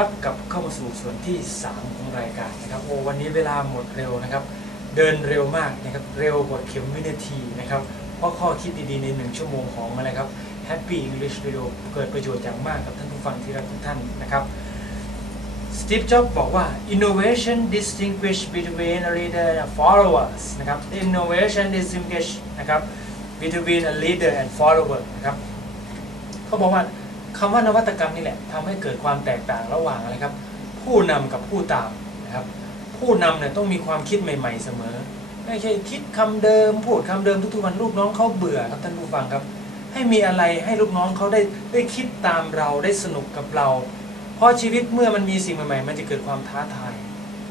ครับกับเข้ามาสู่ส่วนที่ 3 ของรายการนะครับโอ้วันนี้เวลาหมดเร็วนะครับ เดินเร็วมากนะครับเร็วกว่าเข็มวินาทีนะครับเพราะข้อคิดดีๆใน 1 ชั่วโมงของอะไรครับ Happy English Radio เกิดประโยชน์อย่างมากกับท่านผู้ฟังที่รักทุกท่านนะครับสตีฟจ็อบบอกว่า innovation distinguish between a leader and followers นะครับ innovation distinguish นะครับ between a leader and follower นะครับเขาบอกว่า คำว่านวัตกรรมนี่แหละทำให้เกิดความแตกต่างระหว่างอะไรครับ ผู้นำกับผู้ตามนะครับ ผู้นำเนี่ยต้องมีความคิดใหม่ ๆ เสมอ ไม่ใช่คิดคำเดิม พูดคำเดิมทุกๆวันลูกน้องเขาเบื่อครับท่านผู้ฟังครับ ให้มีอะไรให้ลูกน้องเขาได้ได้คิดตามเราได้สนุกกับเรา เพราะชีวิตเมื่อมันมีสิ่งใหม่ๆ มันจะเกิดความท้าทาย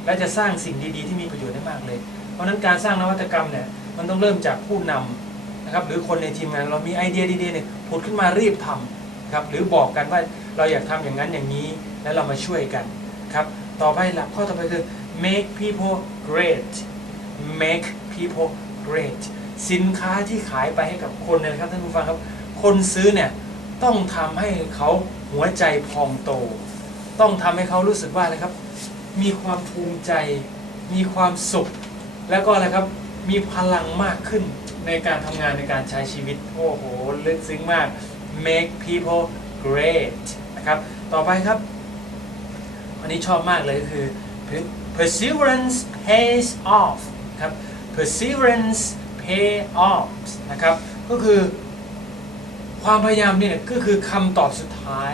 และจะสร้างสิ่งดีๆ ที่มีประโยชน์ได้มากเลย เพราะฉะนั้นการสร้างนวัตกรรมเนี่ยมันต้องเริ่มจากผู้นำนะครับหรือคนในทีมงานเรามีไอเดียดีๆเนี่ยผุดขึ้นมารีบทำนะ ครับหรือบอกกันว่าเราอยากทำอย่างนั้นอย่างนี้แล้วเรามาช่วยกันครับต่อไปหลักข้อต่อไปคือ make people great make people great สินค้าที่ขายไปให้กับคนนะครับท่านผู้ฟังครับ คนซื้อเนี่ยต้องทำให้เขาหัวใจพองโต ต้องทำให้เขารู้สึกว่าอะไรครับ มีความภูมิใจ มีความสุข แล้วก็อะไรครับมีพลังมากขึ้นในการทำงานในการใช้ชีวิตโอ้โหลึกซึ้งมาก make people great นะครับ ต่อไปครับ อันนี้ชอบมากเลยก็คือ perseverance pays off ครับ perseverance pay off นะครับ ก็คือความพยายามเนี่ยก็คือคำตอบสุดท้าย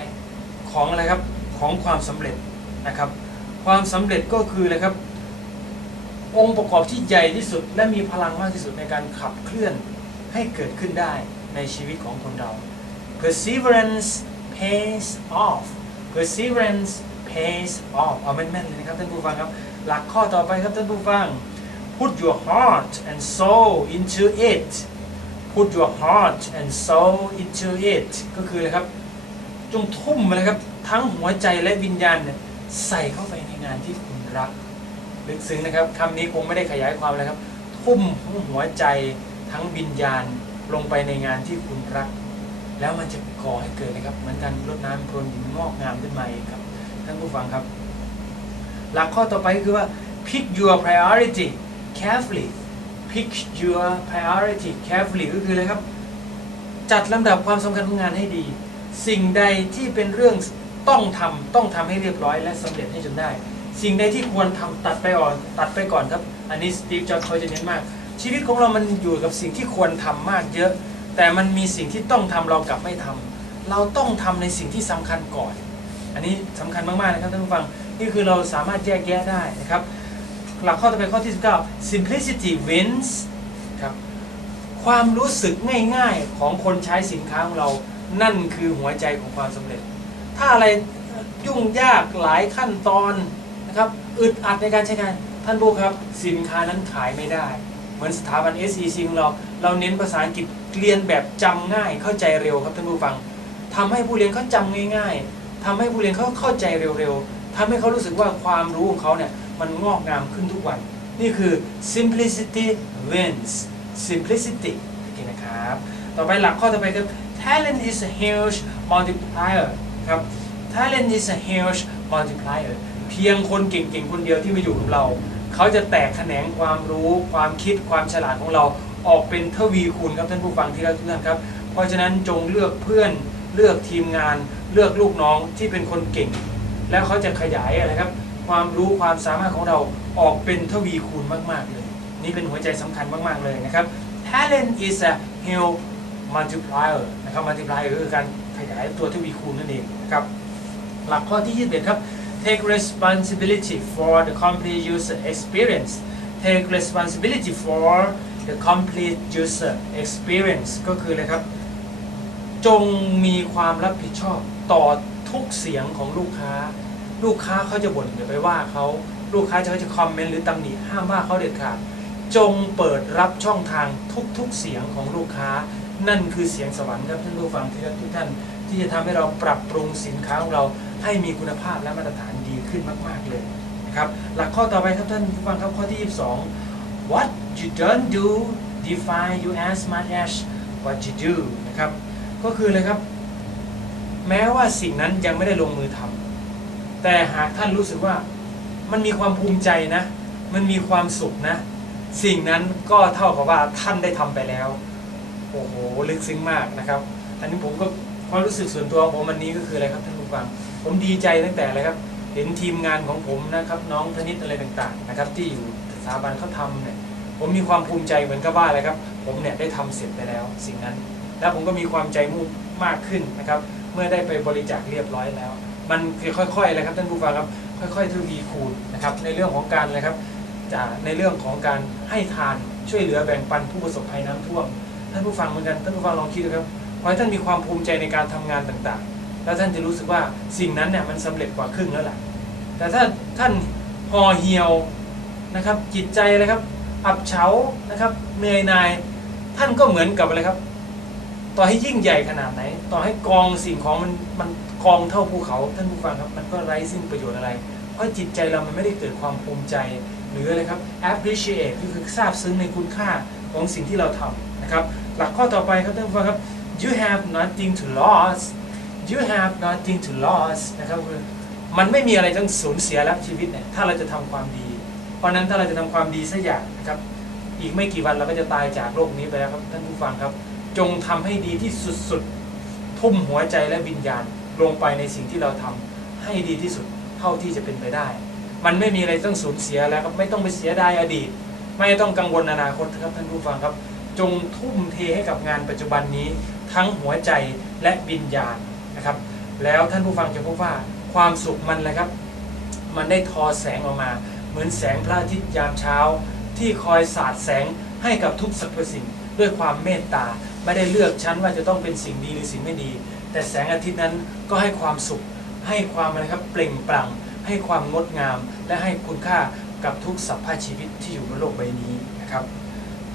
ของอะไรครับ ของความสำเร็จนะครับ ความสำเร็จก็คืออะไรครับ องค์ประกอบที่ใหญ่ที่สุด และมีพลังมากที่สุดในการขับเคลื่อนให้เกิดขึ้นได้ในชีวิตของคนเรา perseverance pays off perseverance pays off เอาแม่นๆเลยนะครับท่านผู้ฟังครับ หลักข้อต่อไปครับท่านผู้ฟัง put your heart and soul into it put your heart and soul into it ก็คืออะครับ จงทุ่มเลยครับ ทั้งหัวใจและวิญญาณเนี่ยใส่เข้าไปในงานที่คุณรักลึกซึ้งนะครับคำนี้คงไม่ได้ขยายความเลยครับ ทุ่มทั้งหัวใจทั้งวิญญาณลงไปในงานที่คุณรัก แล้วมันจะก่อให้เกิดนะครับเหมือนกันรดน้ำพรวนดินงอกงามขึ้นมาเองครับท่านผู้ฟังครับ หลักข้อต่อไปคือว่า pick your priority carefully pick your priority carefully ก็คืออะไรครับ จัดลำดับความสำคัญของงานให้ดี สิ่งใดที่เป็นเรื่องต้องทำต้องทำให้เรียบร้อยและสำเร็จให้จนได้ สิ่งใดที่ควรทำตัดไปก่อนตัดไปก่อนครับ อันนี้สตีฟจ็อบส์เขาจะเน้นมาก ชีวิตของเรามันอยู่กับสิ่งที่ควรทำมากเยอะ แต่มันมีสิ่งที่ต้องทำเรากลับไม่ทำเราต้องทำในสิ่งที่สำคัญก่อน อันนี้สำคัญมากๆนะครับท่านผู้ฟังนี่คือเราสามารถแยกแยะได้นะครับ หลักข้อต่อไปข้อที่ 19 simplicity wins ครับความรู้สึกง่ายๆของคนใช้สินค้าของเรา นั่นคือหัวใจของความสำเร็จ ถ้าอะไรยุ่งยากหลายขั้นตอนนะครับอึดอัดในการใช้งานท่านผู้ครับสินค้านั้นขายไม่ได้ เหมือนสถาบัน SEC ของเรา เราเน้นภาษาอังกฤษเรียนแบบจำง่ายเข้าใจเร็วครับท่านผู้ฟังทำให้ผู้เรียนเขาจำง่าย ๆทำให้ผู้เรียนเขาเข้าใจเร็วๆทำให้เขารู้สึกว่าความรู้ของเขาเนี่ยมันงอกงามขึ้นทุกวัน นี่คือ simplicity wins simplicity โอเคนะครับ ต่อไปหลักข้อต่อไปครับ talent is a huge multiplier ครับ talent is a huge multiplier เพียงคนเก่งๆ คนเดียวที่มาอยู่กับเรา เขาจะแตกแขนงความรู้ ความคิดความฉลาดของเรา ออกเป็นทวีคูณครับท่านผู้ฟังที่รักทุกท่านครับ เพราะฉะนั้นจงเลือกเพื่อนเลือกทีมงาน เลือกลูกน้องที่เป็นคนเก่ง แล้วเขาจะขยายอะไรครับ ความรู้ความสามารถของเราออกเป็นทวีคูณมาก ๆ เลย นี่เป็นหัวใจสำคัญมาก ๆ เลยนะครับ talent is a huge multiplier นะครับ multiplier ก็คือการขยายตัวทวีคูณนั่นเองนะครับ หลักข้อที่ 21 ครับ take responsibility for the complete user experience take responsibility for the complete user experience ก็คืออะไรครับ จงมีความรับผิดชอบต่อทุกเสียงของลูกค้า ลูกค้าเขาจะบ่นอย่าไปว่าเขาลูกค้าจะเขาจะคอมเมนต์หรือตำหนิห้ามว่าเขาเด็ดขาดจงเปิดรับช่องทางทุกๆเสียงของลูกค้า นั่นคือเสียงสวรรค์ครับท่านผู้ฟังที่รักทุกท่าน ที่จะทำให้เราปรับปรุงสินค้าของเราให้มีคุณภาพและมาตรฐานดีขึ้นมาก ๆเลยนะครับหลักข้อต่อไปครับท่านผู้ฟังครับข้อที่ 22 what you don't do define you as much as what you do นะครับ ก็คือเลยครับ แม้ว่าสิ่งนั้นยังไม่ได้ลงมือทำแต่หากท่านรู้สึกว่ามันมีความภูมิใจนะ มันมีความสุขนะ สิ่งนั้นก็เท่ากับว่าท่านได้ทำไปแล้ว โอ้โห ลึกซึ้งมากนะครับ อันนี้ผมก็ความรู้สึกส่วนตัวของผมวันนี้ก็คืออะไรครับท่านผู้ฟัง ผมดีใจตั้งแต่อะไรครับ เห็นทีมงานของผมนะครับ น้องธนิตอะไรต่างๆ นะครับที่อยู่ ถาบันเขาทำเนี่ยผมมีความภูมิใจเหมือนกับว่าอะไรครับ ผมเนี่ยได้ทำเสร็จไปแล้ว สิ่งนั้น แล้วผมก็มีความใจมุ่งมากขึ้นนะครับ เมื่อได้ไปบริจาคเรียบร้อยแล้ว มันคือค่อยๆเลยครับท่านผู้ฟังครับ ค่อยๆทวีคูณนะครับในเรื่องของการเลยครับจะในเรื่องของการให้ทานช่วยเหลือแบ่งปันผู้ประสบภัยน้ำท่วมท่านผู้ฟังเหมือนกันท่านผู้ฟังลองคิดดูครับขอให้ท่านมีความภูมิใจในการทำงานต่างๆ แล้วท่านจะรู้สึกว่าสิ่งนั้นเนี่ยมันสำเร็จกว่าครึ่งแล้วแหละแต่ถ้าท่านห่อเหี่ยว นะครับ จิตใจอะไรครับ อับเฉานะครับเหนื่อยหนายท่านก็เหมือนกับอะไรครับ ต่อให้ยิ่งใหญ่ขนาดไหน ต่อให้กองสิ่งของมันมันกองเท่าภูเขาท่านผู้ฟังครับ มันก็ไร้ซึ่งประโยชน์อะไร เพราะจิตใจเรามันไม่ได้เกิดความภูมิใจ หรืออะไรครับ appreciate ก็คือทราบซึ้งในคุณค่าของสิ่งที่เราทำนะครับ หลักข้อต่อไปครับท่านผู้ฟังครับ you have nothing to lose you have nothing to lose นะครับคือมันไม่มีอะไรต้องสูญเสียแล้วชีวิตเนี่ยถ้าเราจะทำความดี เพราะฉะนั้นถ้าเราจะทำความดีสักอย่างนะครับ อีกไม่กี่วันเราก็จะตายจากโลกนี้ไปแล้วครับท่านผู้ฟังครับ จงทำให้ดีที่สุดๆทุ่มหัวใจและวิญญาณลงไปในสิ่งที่เราทำให้ดีที่สุดเท่าที่จะเป็นไปได้ มันไม่มีอะไรต้องสูญเสียแล้วครับไม่ต้องไปเสียดายอดีต ไม่ต้องกังวลอนาคตครับท่านผู้ฟังครับ จงทุ่มเทให้กับงานปัจจุบันนี้ ทั้งหัวใจและวิญญาณนะครับ แล้วท่านผู้ฟังจะพบว่าความสุขมันเลยครับ มันได้ทอแสงออกมา เหมือนแสงพระอาทิตย์ยามเช้า ที่คอยสาดแสงให้กับทุกสรรพสิ่งด้วยความเมตตา ไม่ได้เลือกชั้นว่าจะต้องเป็นสิ่งดีหรือสิ่งไม่ดี แต่แสงอาทิตย์นั้นก็ให้ความสุข ให้ความอะไรครับเปล่งปลั่ง ให้ความงดงาม และให้คุณค่ากับทุกสรรพชีวิตที่อยู่บนโลกใบนี้นะครับ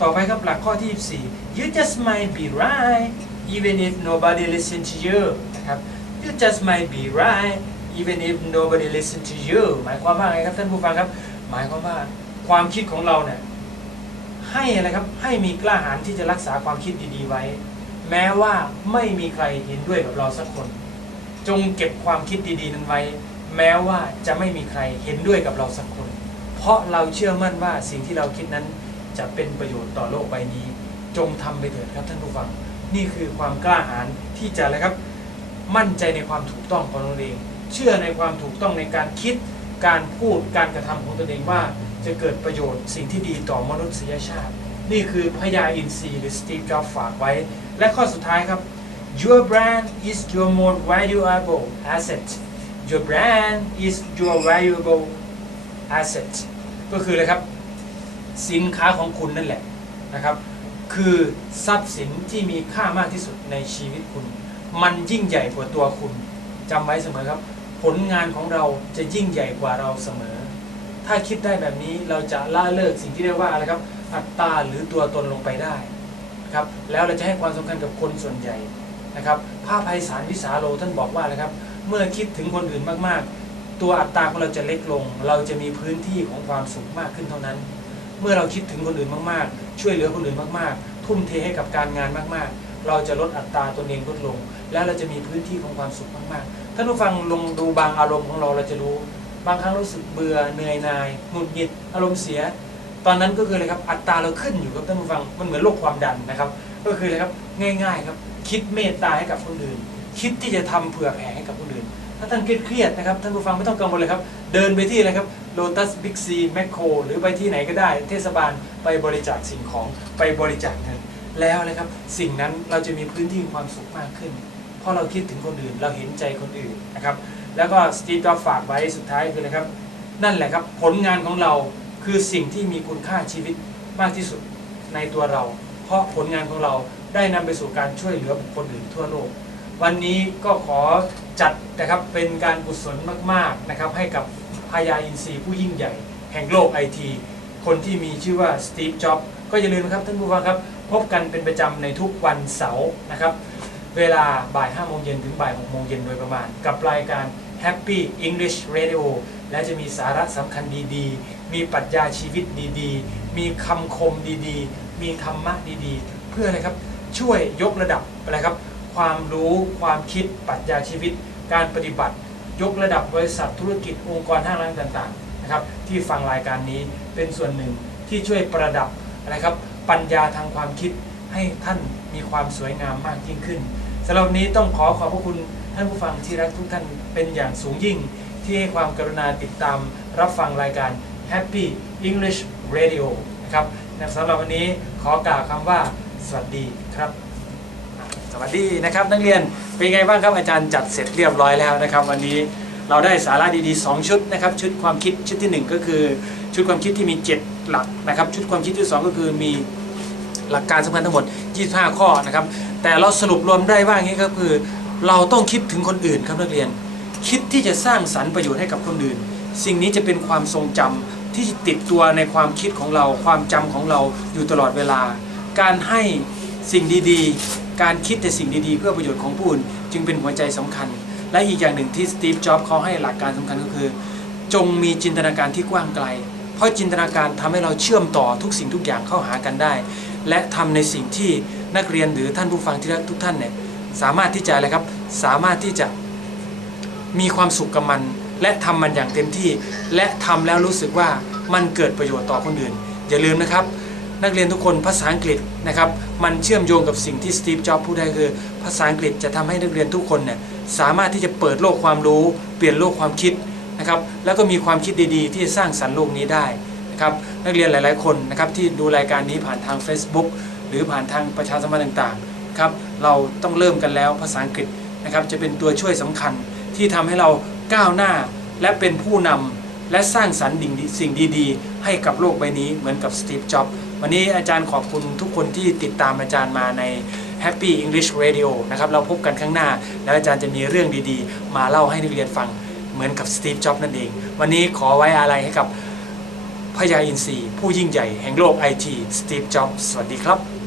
ต่อไปครับหลักข้อที่ 24 you just might be right even if nobody listen to you นะครับ you just might be right even if nobody listen to you หมายความว่าไงครับท่านผู้ฟังครับ หมายความว่าความคิดของเราเนี่ยให้อะไรครับให้มีกล้าหาญที่จะรักษาความคิดดีๆไว้ แม้ว่าไม่มีใครเห็นด้วยกับเราสักคน จงเก็บความคิดดีๆนั้นไว้ แม้ว่าจะไม่มีใครเห็นด้วยกับเราสักคน เพราะเราเชื่อมั่นว่าสิ่งที่เราคิดนั้นจะเป็นประโยชน์ต่อโลกใบนี้ จงทำไปเถิดครับท่านผู้ฟัง นี่คือความกล้าหาญที่จะอะไรครับ มั่นใจในความถูกต้องของตนเอง เชื่อในความถูกต้องในการคิด การพูดการกระทำของตนเองว่าจะเกิดประโยชน์สิ่งที่ดีต่อมนุษยชาติ นี่คือพญาอินทรีย์หรือสตีฟจ็อบฝากไว้ และข้อสุดท้ายครับ your brand is your more valuable asset your brand is your valuable asset ก็คืออะไรครับสินค้าของคุณนั่นแหละนะครับ คือทรัพย์สินที่มีค่ามากที่สุดในชีวิตคุณ มันยิ่งใหญ่กว่าตัวคุณจำไว้เสมอครับ ผลงานของเราจะยิ่งใหญ่กว่าเราเสมอ ถ้าคิดได้แบบนี้เราจะละเลิกสิ่งที่เรียกว่าอะไรครับ อัตตาหรือตัวตนลงไปได้ครับ แล้วเราจะให้ความสำคัญกับคนส่วนใหญ่นะครับพระภัยสารวิสาโลท่านบอกว่านะครับ เมื่อคิดถึงคนอื่นมากๆ ตัวอัตตาของเราจะเล็กลง เราจะมีพื้นที่ของความสุขมากขึ้นเท่านั้น เมื่อเราคิดถึงคนอื่นมากๆ ช่วยเหลือคนอื่นมากๆ ทุ่มเทให้กับการงานมากๆ เราจะลดอัตราตนเองลดลง แล้วเราจะมีพื้นที่ของความสุขมากๆ ท่านผู้ฟังลงดูบางอารมณ์ของเราเราจะรู้ บางครั้งรู้สึกเบื่อเหนื่อยนายหงุดหงิดอารมณ์เสีย ตอนนั้นก็คืออะไรครับอัตราเราขึ้นอยู่กับท่านผู้ฟังมันเหมือนโรคความดันนะครับ ก็คืออะไรครับง่าย ๆ ครับ คิดเมตตาให้กับคนอื่น คิดที่จะทำเผื่อแผ่ให้กับคนอื่น ถ้าท่านเครียดๆนะครับท่านผู้ฟังไม่ต้องกังวลเลยครับเดินไปที่อะไรครับโลตัสบิ๊กซีแมคโครหรือไปที่ไหนก็ได้ เทศบาลไปบริจาคสิ่งของไปบริจาคเงินแล้วเลยครับสิ่งนั้นเราจะมีพื้นที่ความสุขมากขึ้น เพราะเราคิดถึงคนอื่น เราเห็นใจคนอื่นนะครับ แล้วก็สตีฟจ็อบฝากไว้สุดท้ายคืออะครับ นั่นแหละครับผลงานของเราคือสิ่งที่มีคุณค่าชีวิตมากที่สุดในตัวเรา เพราะผลงานของเราได้นำไปสู่การช่วยเหลือบุคคลอื่นทั่วโลก วันนี้ก็ขอจัดนะครับเป็นการกุศลมากๆนะครับ ให้กับพญาอินทรีย์ผู้ยิ่งใหญ่ แห่งโลกไอทีคนที่มีชื่อว่าสตีฟจ็อบก็อย่าลืมนะครับท่านผู้ฟังครับ พบกันเป็นประจำในทุกวันเสาร์นะครับ เวลาบ่าย5โมงเย็นถึงบ่าย6โมงเย็นโดยประมาณ กับรายการ Happy English Radio และจะมีสาระสำคัญดีๆ มีปรัชญาชีวิตดีๆ มีคำคมดีๆ มีธรรมะดีๆ เพื่ออะไรครับ ช่วยยกระดับอะไรครับ ความรู้ความคิดปรัชญาชีวิต การปฏิบัติ ยกระดับบริษัทธุรกิจองค์กรห้างร้านต่างๆนะครับที่ฟังรายการนี้เป็นส่วนหนึ่งที่ช่วยประดับอะไรครับปัญญาทางความคิดให้ท่านมีความสวยงามมากยิ่งขึ้น สำหรับวันนี้ต้องขอขอบพระคุณท่านผู้ฟังที่รักทุกท่านเป็นอย่างสูงยิ่ง ที่ให้ความกรุณาติดตามรับฟังรายการ Happy English Radio นะครับสำหรับวันนี้ขอกล่าวคำว่า สวัสดีครับ สวัสดีนะครับ นักเรียนเป็นไงบ้างครับอาจารย์จัดเสร็จเรียบร้อยแล้วนะครับ วันนี้เราได้สาระดีๆ 2 ชุดนะครับ ชุดความคิดชุดที่ 1 ก็คือ ชุดความคิดที่มี 7 หลักนะครับ ชุดความคิดที่ 2 ก็คือมีหลักการสำคัญทั้งหมด 25 ข้อนะครับ แต่เราสรุปรวมได้ว่างี้ก็คือ เราต้องคิดถึงคนอื่นครับนักเรียน คิดที่จะสร้างสรรค์ประโยชน์ให้กับคนอื่น สิ่งนี้จะเป็นความทรงจำที่ติดตัวในความคิดของเรา ความจำของเราอยู่ตลอดเวลา การให้สิ่งดีๆ การคิดแต่สิ่งดีๆ เพื่อประโยชน์ของผู้อื่นจึงเป็นหัวใจสำคัญ และอีกอย่างหนึ่งที่สตีฟจ็อบส์เขาให้หลักการสำคัญก็คือ จงมีจินตนาการที่กว้างไกล เพราะจินตนาการทำให้เราเชื่อมต่อทุกสิ่งทุกอย่างเข้าหากันได้ และทำในสิ่งที่ นักเรียนหรือท่านผู้ฟังที่รักทุกท่านเนี่ยสามารถที่จะอะไรครับสามารถที่จะมีความสุขกับมัน และทำมันอย่างเต็มที่ และทำแล้วรู้สึกว่ามันเกิดประโยชน์ต่อคนอื่น อย่าลืมนะครับ นักเรียนทุกคนภาษาอังกฤษนะครับมันเชื่อมโยงกับสิ่งที่สตีฟจ็อบส์พูดได้คือ ภาษาอังกฤษจะทำให้นักเรียนทุกคนเนี่ยสามารถที่จะเปิดโลกความรู้ เปลี่ยนโลกความคิดนะครับ แล้วก็มีความคิดดีๆ ที่จะสร้างสรรค์โลกนี้ได้นะครับนักเรียนหลาย ๆ คนนะครับที่ดูรายการนี้ผ่านทาง Facebook หรือผ่านทางประชาสัมพันธ์ต่างๆครับเราต้องเริ่มกันแล้วภาษาอังกฤษนะครับจะเป็นตัวช่วยสำคัญที่ทำให้เราก้าวหน้าและเป็นผู้นำและสร้างสรรค์สิ่งดีๆ ให้กับโลกใบนี้เหมือนกับสตีฟจ็อบวันนี้อาจารย์ขอบคุณทุกคนที่ติดตามอาจารย์มาใน Happy English Radio นะครับเราพบกันข้างหน้า แล้วอาจารย์จะมีเรื่องดีๆ มาเล่าให้นักเรียนฟังเหมือนกับสตีฟจ็อบนั่นเอง วันนี้ขอไว้อะไรให้กับพญาอินทรีผู้ยิ่งใหญ่แห่งโลกไอทีสตีฟจ็อบสวัสดีครับ